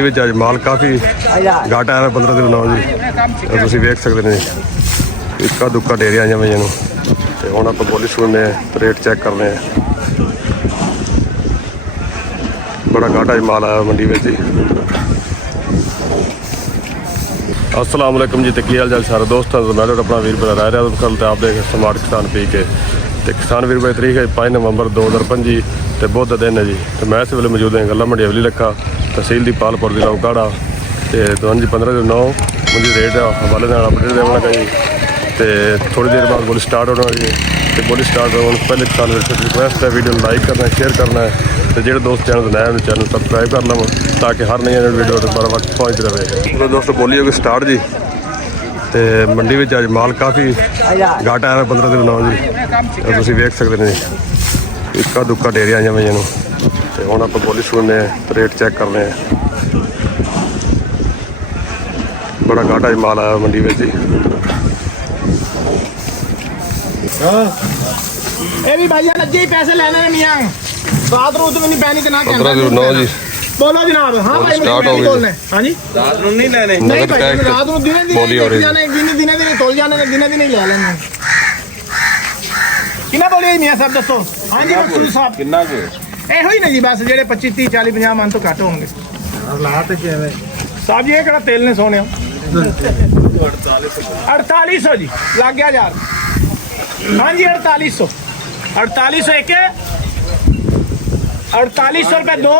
ਵਿੱਚ ਅੱਜ ਮਾਲ ਕਾਫੀ ਘਾਟ ਆਇਆ 15 ਦਿਨ ਨਾਲ ਜੀ ਤੁਸੀਂ ਵੇਖ ਸਕਦੇ ਨੇ ਇੱਕਾ ਦੁੱਕਾ ਢੇਰੀਆਂ ਆਈਆਂ ਹੋਈਆਂ ਨੂੰ ਤੇ ਹੁਣ ਆਪਾਂ ਬੋਲੀ ਸੁਣਨੇ ਆ ਤੇ ਰੇਟ ਚੈੱਕ ਕਰਨੇ ਆ। ਬੜਾ ਘਾਟਾ ਮਾਲ ਆਇਆ ਮੰਡੀ ਵਿੱਚ ਜੀ। अस्सलाम वालेकुम जी, तो की हाल चाल सारे दोस्तों। मैं अपना वीर बता रहा रहा कल तो आप देख स्मार्ट किसान पी के तो किसान वीर भाई तरीक है 5 नवंबर 2025 तो बुध दिन है जी। तो मैं इस वे मौजूद हैं गला मंडी अवली लखा तहसील की पालपुर जिला उकाड़ा तो जी 15 दिन 9 मुझे रेट हवाले अपडेट देना जी। तो थोड़ी देर बाद बोली स्टार्ट होना जी। तो बोली स्टार्ट होने पहले किसान रिक्वेस्ट है वीडियो लाइक करना है, शेयर करना है तो जो दोस्त चैनल नया है चैनल सबसक्राइब कर लव ताकि हर नई वीडियो बर वक्त पहुँच रहे। तो दोस्तों बोली होगी स्टार्ट जी। तो मंडी में अज माल काफ़ी घाट आया 15 दिन ना जी तुम वेख सकते हैं इक्का दुक्का ढेरिया आईया हुई तो हम आप बोली सुनने तो रेट चेक करने। बड़ा घाटा माल आया मंडी में जी। ये भी भाईजान अज्जे ही पैसे लेने नहीं आए रात रूत में नहीं पैनी तो ना 15 दिन 9 जी बोलो जनाब। हाँ भाई स्टार्ट हो गई। हाँ जी रात ਨੂੰ ਨਹੀਂ ਲੈਣੇ नहीं भाई रात ਨੂੰ दिने दिने जाने दिने दिने तोल जाने दिने दिने ले लेने किना बोलिए मियां साहब दसो। हाँ जी मकसूद साहब ਕਿੰਨਾ ਕੁ ਇਹੋ ਹੀ ਨੇ ਜੀ ਬਸ ਜਿਹੜੇ 25 30 40 50 ਮਨ ਤੋਂ ਘੱਟ ਹੋਣਗੇ। ਹਾਲਾਤ ਕਿਵੇਂ ਸਾਹਿਬ ਜੀ ਇਹ ਕਿਹੜਾ ਤੇਲ ਨੇ ਸੋਹਣਿਆ 4800 जी लग गया यार। हाँ जी 4800 एक 4800 रुपये दो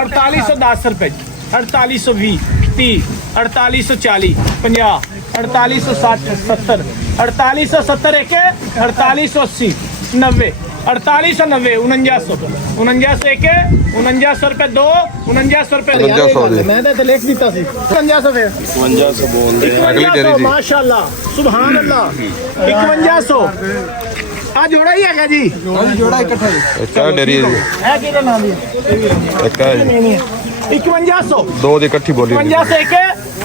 4810 रुपये 4820 30 4840 50 4860 70 4870 एक 4880 90 4890 4900 एक 4900 रुपये दो 4900 रुपये मैं तो लिख दिता सी 4900 फिर 55 ਬੋਲਦੇ अगली डेरी जी माशाल्लाह सुभान अल्लाह 5100 आ जोड़ा ही है जी जोड़ा इकट्ठा ही क्या डेरी है जी है किहदा नाम है एक है जी 5100 दो दी इकट्ठी बोली 5100 एक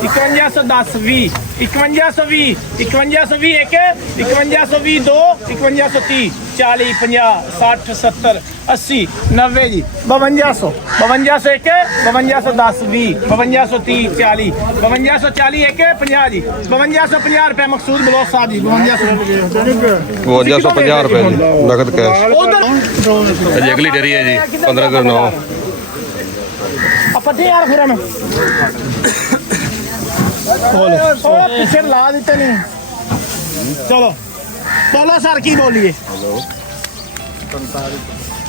5110 20 5120 5120 एक 5120 दो 5130 40 50 60 70 80 90 जी 5200 5200 एक 5210 20 5230 40 5240 एक 50 जी 5250 रुपए मकसूद बलोच साहब जी 5250 रुपए जी नगद कैश। जी अगली डेरी है जी 15 दिन 9 पट्टे यार फिर हमें पीछे ला देते नहीं। चलो बोलो सर की बोलिए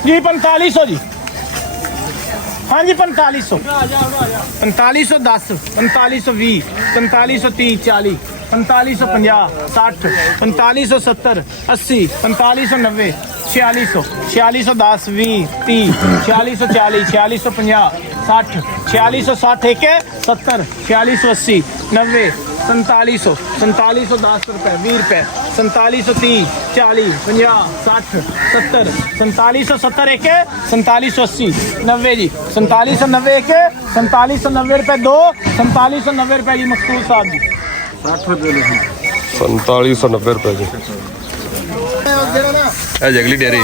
जी 4500 जी। हाँ जी 4500 4510 4520 4530 40 4550 60 4570 80 4590 4600 4610 20 30 4640 4650 60 4660 एक 70 4680 90 4700 4710 रुपये 20 रुपये 4730 40 50 60 70 4770 एक 4780 90 जी 4790 एक 4790 रुपये दो 4790 रुपये जी मकसूद साहब जी 4790 रुपए जी। अगली डेरी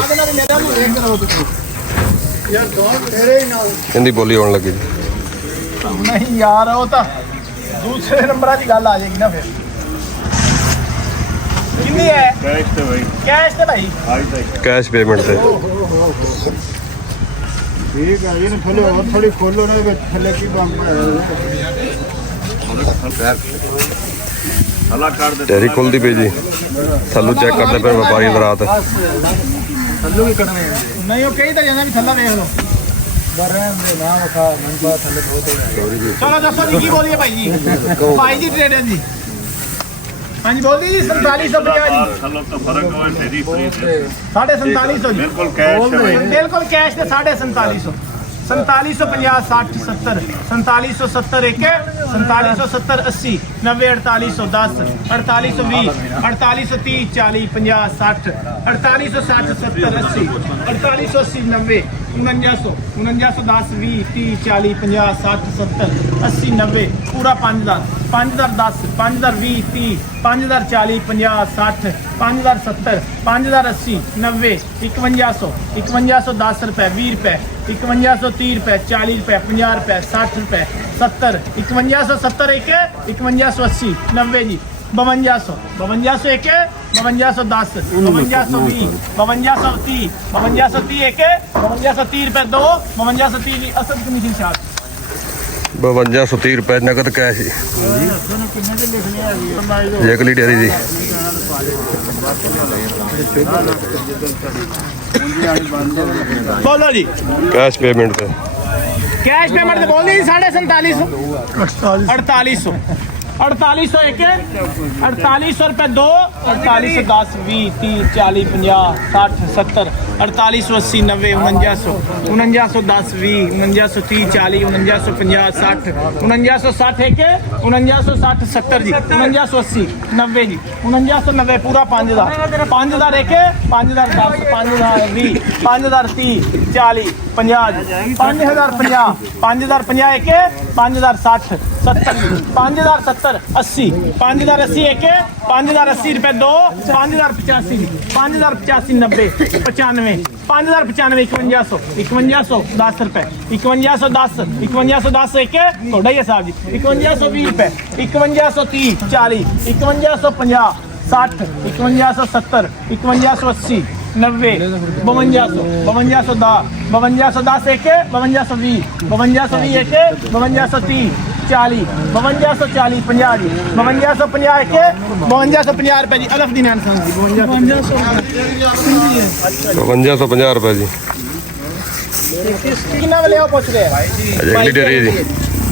हिंदी बोली होने लगी नहीं यार वो तो दूसरे नंबर की गल आ जाएगी ना फिर कितनी है कैश तो भाई कैश पेमेंट से ठीक है ये थोड़ी और थोड़ी खोलो ना थले की ਹਲਾ ਕਰ ਦੇ डेरी खुलती पी जी थल्लू चेक करते पे व्यापारी रात थल्लो भी करने नहीं वो कई तो जाना भी थल्ला देख लो ना वखा मन पा थले बहुत है। चलो दसो जी की बोलिए भाई जी भाई जी ट्रेडर जी। हाँ जी बोल दीजिए 4750 जी ਥੱਲੋਂ ਤਾਂ ਫਰਕ ਹੋਏ ਤੇਰੀ ਫਰੀ 4750 जी ਬਿਲਕੁਲ ਕੈਸ਼ ਹੈ बिल्कुल कैश ने 4750 4750 60 70 4770 एक 4770 80 90 4810 4820 4830 40 50 60 4860 70 80 4880 90 4900 4910 20 30 40 50 60 70 80 90 पूरा 5000 5010 5020 30 5040 50 60 5070 5080 90 5100 5110 रुपए 20 रुपए 5130 रुपए 40 रुपए 50 रुपए 60 रुपए 70 5170 एक 5180 90 जी 5200 5200 एक 5210 5220 5230 5230 एक 5230 रुपए दो 5230 असद कमीशन शार्ट 5230 रुपए नगद कैश जी जगली डेयरी जी बोलो जी कैश पेमेंट पे कैश पेमेंट तो बोल दी 4750 4800 एक 4800 रुपए दो 4810 20 30 40 50 60 70 4880 90 4900 4910 20 4930 40 4950 60 4960 एक 4960 70 जी 4980 90 जी 4990 पूरा 5000 5000 एक 5010 5000 20 5030 40 50 5050 5050 एक 5060 70 5070 80 5080 एक 5080 रुपए दो 5085 5085 90 95 5095 5100 10 रुपए 5110 5110 एक थोड़ा ही है साहब जी 5120 रुपए 5130 40 5150 60 5170 5180 90 5200 5210 5210 एक 5220 5220 एक 5230 40 5240 50 जी 5250 एक 5250 रुपए जी अलफ दिन जी 5250 रुपए जी कितना वाले हो पूछ रहे हैं जगली डेयरी जी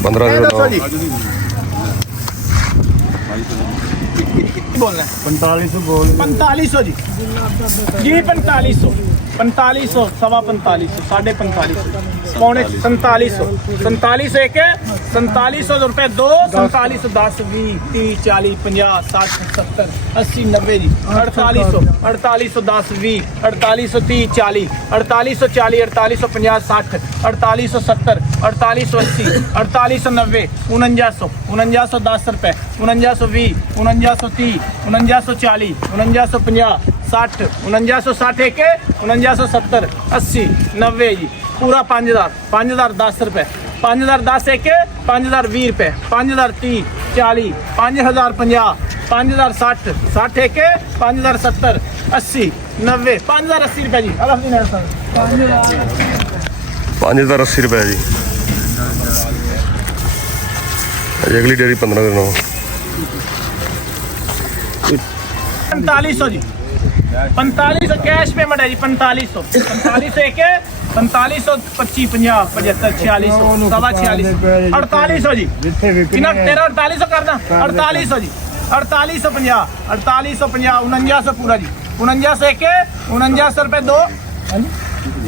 15 दसो जी दिन बोलना 4500 बोल 4500 जी जी 4500 4500 सवा 4500 साढ़े 4500 पौने 4700 4700 एक 4700 रुपए दो 4710 20 30 40 50 60 70 80 90 जी 4800 4810 20 4830 40 4840 4850 60 4870 4880 4890 4900 4910 रुपए 4920 4930 4940 4950 60 4960 एक 4970 80 90 जी पूरा 5000 5010 रुपए 5010 एक 5020 रुपए 5030 40 5050 5060 60 एक 5070 80 90 5080 रुपए जी अल्हम्दुलिल्लाह 5080 रुपए जी जगली डेयरी 15 दिन 4500 जी 4500 कैश पेमेंट है जी 4500 4500 एक 4500 25 50 75 4600 सवा 4600 4800 जी कितना तेरा 4800 करना 4800 जी 4850 4850 4900 पूरा जी 4900 एक 4900 रुपए दो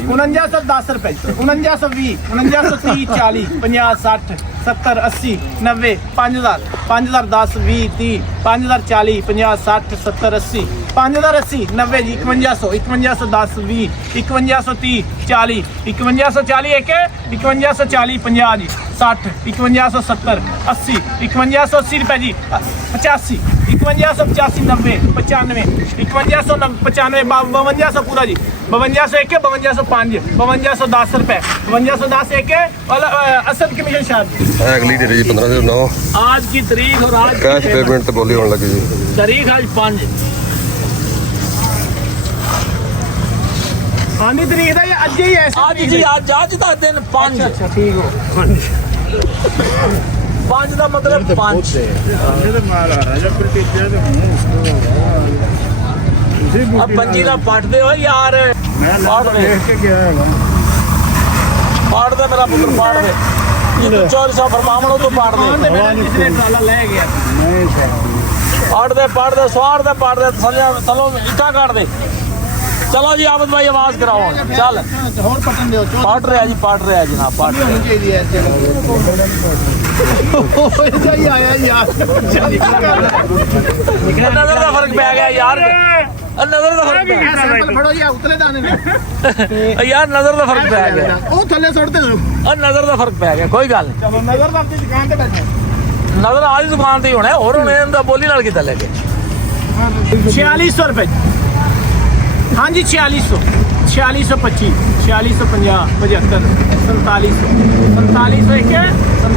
4910 रुपए 4920 4930 40 50 60 70 80 90 5000 5010 20 30 5040 50 60 70 80 5080 90 जी 5100 5110 20 5130 40 5140 एक 5140 50 जी 60 5170 80 5180 रुपए जी 85 5185 90 95 5195 5200 पूरा जी 5200 एक 5205 5210 रुपए 5210 एक असद कमीशन शार्ट अगली डेयरी जी 15 दिन 9 आज की तारीख और आज कैश पेमेंट तो बोली होने लगी जी तारीख आज 5 आनी तारीख ਦਾ ਇਹ ਅੱਜ ਹੀ ਹੈ ਅੱਜ ਜੀ ਅੱਜ ਦਾ ਦਿਨ 5 ਅੱਛਾ ਠੀਕ ਹੋ 5 ਦਾ ਮਤਲਬ 5 ਇਹਦੇ ਮਾਲ ਆ ਰਿਹਾ ਪਰ ਟੀਚਰ ਦੇ ਆ ਪੰਜੀ ਦਾ ਪੜਦੇ ਹੋ ਯਾਰ ਮੈਂ ਪੜ ਦੇ ਦੇਖ ਕੇ ਗਿਆ ਹੈਗਾ ਪੜ ਦੇ ਮੇਰਾ ਪੁੱਤਰ ਪੜ ਦੇ ਇਹ ਤੂੰ 400 ਫਰਮਾਵਣੋਂ ਤੋਂ ਪੜ ਦੇ ਜਿਸਨੇ ਟਰਾਲਾ ਲੈ ਗਿਆ ਨਹੀਂ ਸਰ ਪੜ ਦੇ ਸਵਾਰ ਦੇ ਪੜ ਦੇ ਚਲੋ ਇੱਟਾਂ ਕੱਢ ਦੇ ਚਲੋ ਜੀ ਆਬਦ ਭਾਈ ਆਵਾਜ਼ ਕਰਾਓ ਚੱਲ ਹੋਰ ਪਟਨ ਦਿਓ ਪੜ ਰਿਹਾ ਜਨਾਬ ਪੜ ਰਿਹਾ ਹੋਣੀ ਚਾਹੀਦੀ ਹੈ ਉਹ ਸਹੀ ਆਇਆ ਯਾਰ ਨਜ਼ਰ ਦਾ ਫਰਕ ਪੈ ਗਿਆ ਯਾਰ ਨਜ਼ਰ ਦਾ ਫਰਕ ਪੈ ਸੈਂਪਲ ਫੜੋ ਜੀ ਉਤਲੇ ਦਾਣੇ ਨੇ ਗਿਆ ਯਾਰ ਨਜ਼ਰ ਦਾ ਫਰਕ ਪੈ ਗਿਆ ਉਹ ਥੱਲੇ ਸੁੱਟਦੇ ਨੇ ਨਜ਼ਰ ਦਾ ਫਰਕ ਪੈ ਗਿਆ ਕੋਈ ਗੱਲ ਚਲੋ ਨਜ਼ਰ ਦਾ ਆਪਣੀ ਦੁਕਾਨ ਤੇ ਬੈਠੇ ਨਜ਼ਰ ਆਲੀ ਦੁਕਾਨ ਤੇ ਹੀ ਹੋਣਾ ਹੋਰ ਹੁਣ ਇਹਦਾ ਬੋਲੀ ਨਾਲ ਕਿੱਦਾਂ ਲੈ ਕੇ 4600 रुपए हाँ जी 4600 4625 4650 75 4700 4700 एक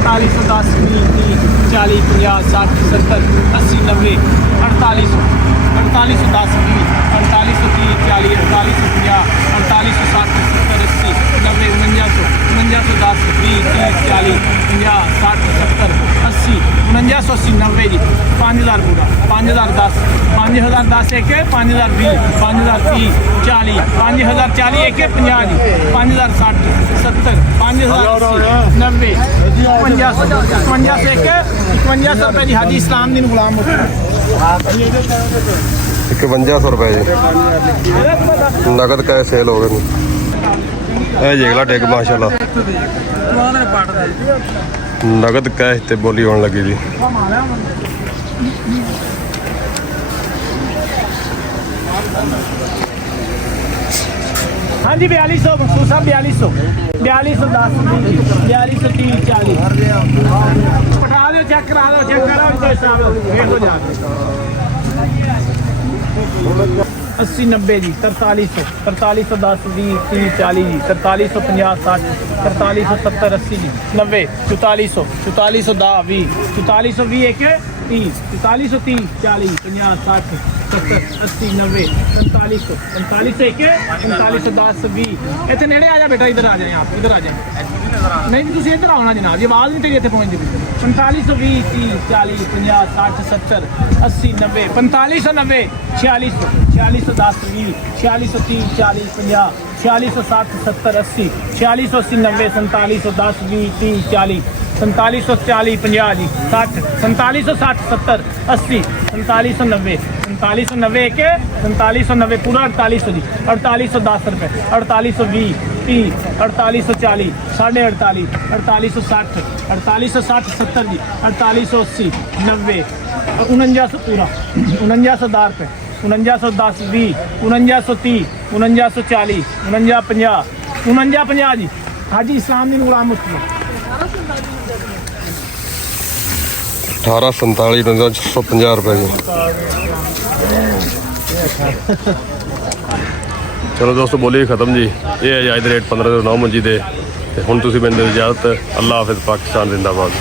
4710 20 30 40 50 60 70 80 90 4800 4810 20 4830 40 4850 4860 70 80 90 4900 4910 20 30 40 50 60 70 80 4980 90 जी 5000 पूरा 5010 5010 एक 5020 5030 40 5040 एक 50 जी 5060 70 5080 90 55 55 एक 55 रुपए जी हाजी इस्लाम दिन गुलाम मुस्तफा 5100 रुपए जी नगद कैश सेल हो गए ਇਹ ਜੇਗਲਾ ਟਿਕ ਮਾਸ਼ਾਅੱਲਾ ਨਗਦ ਕੈਸ਼ ਤੇ ਬੋਲੀ ਹੋਣ ਲੱਗੀ ਜੀ हाँ जी 4200 मकसूद साहब 4200 4210 4230 40 पठा दो चेक करा दो चेक करा इनका हिसाब देखो जा 80 90 जी 4300 4310 20 30 40 जी 4350 60 4370 80 जी 90 4400 4410 20 4420 एक 30 4430 40 50 60 70 80 90 4500 4500 एक 4510 20 ਇੱਥੇ ਨੇੜੇ ਆ ਜਾ ਬੇਟਾ ਇਧਰ ਆ ਜਾ ਆਪ ਇਧਰ ਆ ਜਾ ਨਹੀਂ ਜੀ ਤੁਸੀਂ ਇੱਧਰ ਆਉਣਾ ਜਨਾਬ ਜੀ ਆਵਾਜ਼ ਨਹੀਂ ਤੇਰੀ ਇੱਥੇ ਪਹੁੰਚਦੀ 4520 30 40 50 60 70 80 90 4590 4600 4610 20 4630 40 50 4660 70 80 4680 90 4710 20 30 40 4740 50 जी 60 4760 70 80 4790 4790 एक 4790 पूरा 4800 जी 4810 रुपए 4820 30 4840 साढ़े 48 4860 4860 70 जी 4880 90 4900 पूरा 4910 रुपए 4910 20 4930 4940 4950 4950 जी हाजी इस्लाम दिन गुलाम मुस्तफा 1847 950 रुपए जी ਚਲੋ ਦੋਸਤੋ ਬੋਲੀ ਖਤਮ ਜੀ ਇਹ ਹੈ ਅੱਜ ਦੇ ਰੇਟ 15 ਤੋਂ 9 ਮੰਜੀ ਦੇ ਤੇ ਹੁਣ ਤੁਸੀਂ ਮੈਨੂੰ ਇਜਾਜ਼ਤ ਅੱਲਾ ਹਾਫਿਜ਼ ਪਾਕਿਸਤਾਨ ਜ਼ਿੰਦਾਬਾਦ